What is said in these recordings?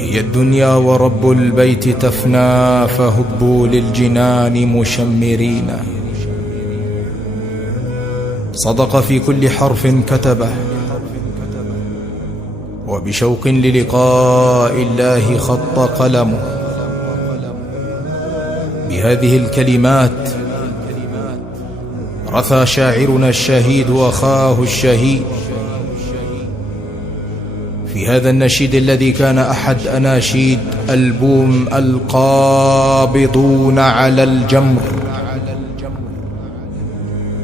هي الدنيا ورب البيت تفنى، فهبوا للجنان مشمرين. صدق في كل حرف كتبه، وبشوق للقاء الله خط قلمه. بهذه الكلمات رثى شاعرنا الشهيد أخاه الشهيد في هذا النشيد الذي كان أحد أناشيد ألبوم القابضون على الجمر.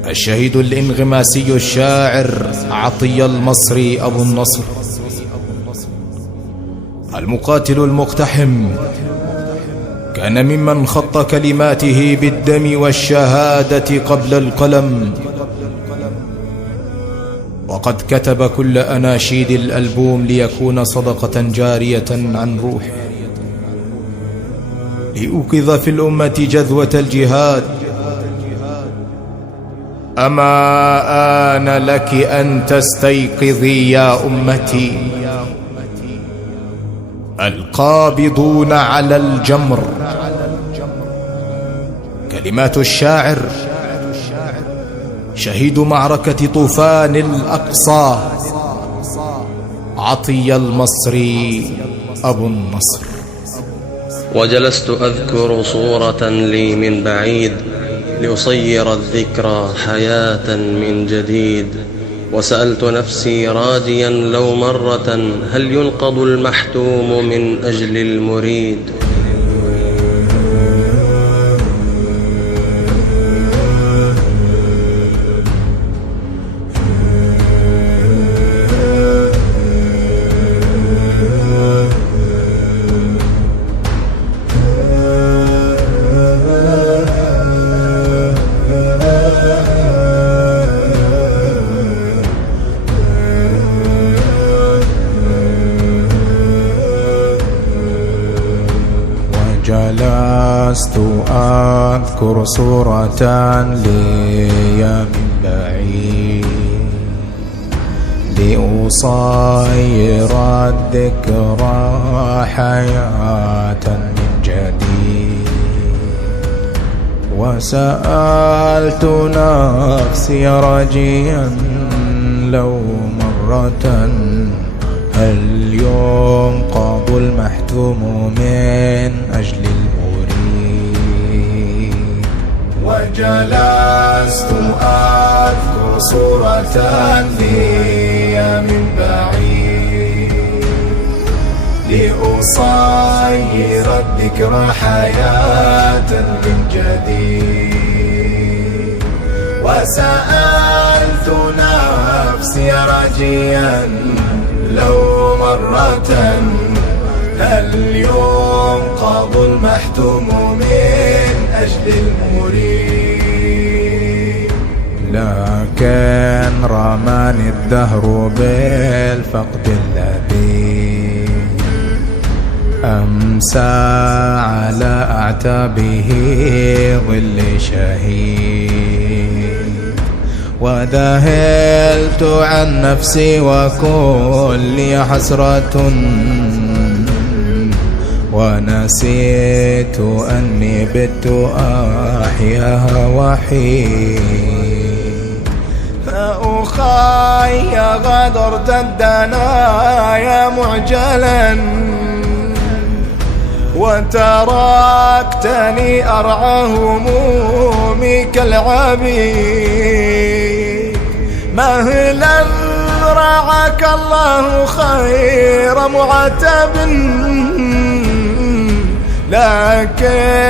الشهيد الإنغماسي الشاعر عطية المصري أبو النصر، المقاتل المقتحم، كان ممن خط كلماته بالدم والشهادة قبل القلم، وقد كتب كل أناشيد الألبوم ليكون صدقة جارية عن روحه، ليوقظ في الأمة جذوة الجهاد. أما آن لك أن تستيقظي يا أمتي، القابضون على الجمر. كلمات الشاعر شهيد معركة طوفان الأقصى عطية المصري أبو النصر. وجلست أذكر صورة لي من بعيد، لأصير الذكرى حياة من جديد. وسألت نفسي راجيا لو مرة، هل ينقض المحتوم من أجل المريد؟ جلست أذكر صورة لي من بعيد، لأصير الذكرى حياة من جديد. وسألت نفسي راجيا لو مرة، هل ينقض المحتوم من أجل المريد؟ وجلست أذكر صورة لي من بعيد، لأصير الذكرى حياة من جديد. وسألت نفسي راجيا لو مرة، هل ينقض المحتوم من أجل المريد؟ لكن رماني الدهر بالفقد الذي أمسى على أعتابه ظل شهيد. وذهلت عن نفسي وكل حسرة، ونسيت أني بت أحياها وحيد. فأخي غدرت الدنايا معجلا، وتركتني أرعى همومي كالعبيد. مهلا رعاك الله خير معتب، لكنني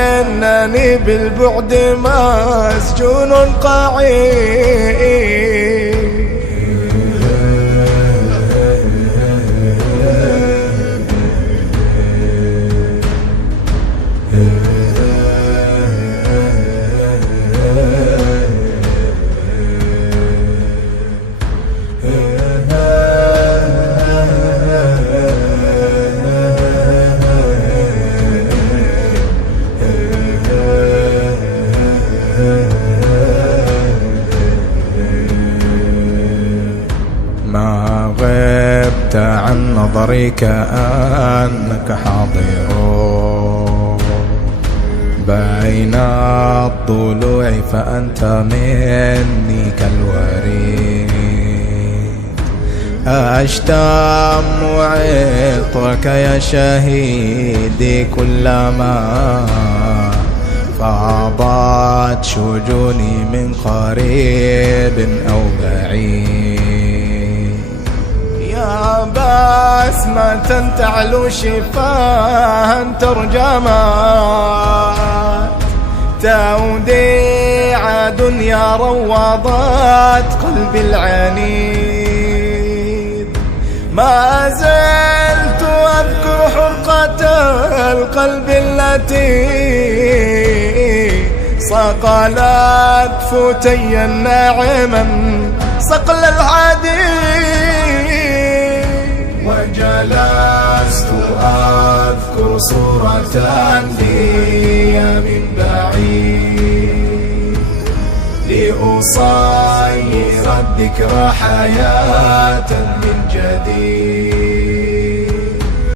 بالبعد مسجون قعيد. ظهري كأنك حاضر بين الضلوع، فأنت مني كالوريد. أشتم عطرك يا شهيدي كلما فاضت شجوني من قريب أو بعيد. يا بسمة تعلو شفاها ترجمات، توديع دنيا روضت قلبي العنيد. ما زلت أذكر حرقة القلب التي صقلت فتيا ناعما صقل الحديد. وجلست أذكر صورة لي من بعيد لأصير الذكرى حياة من جديد.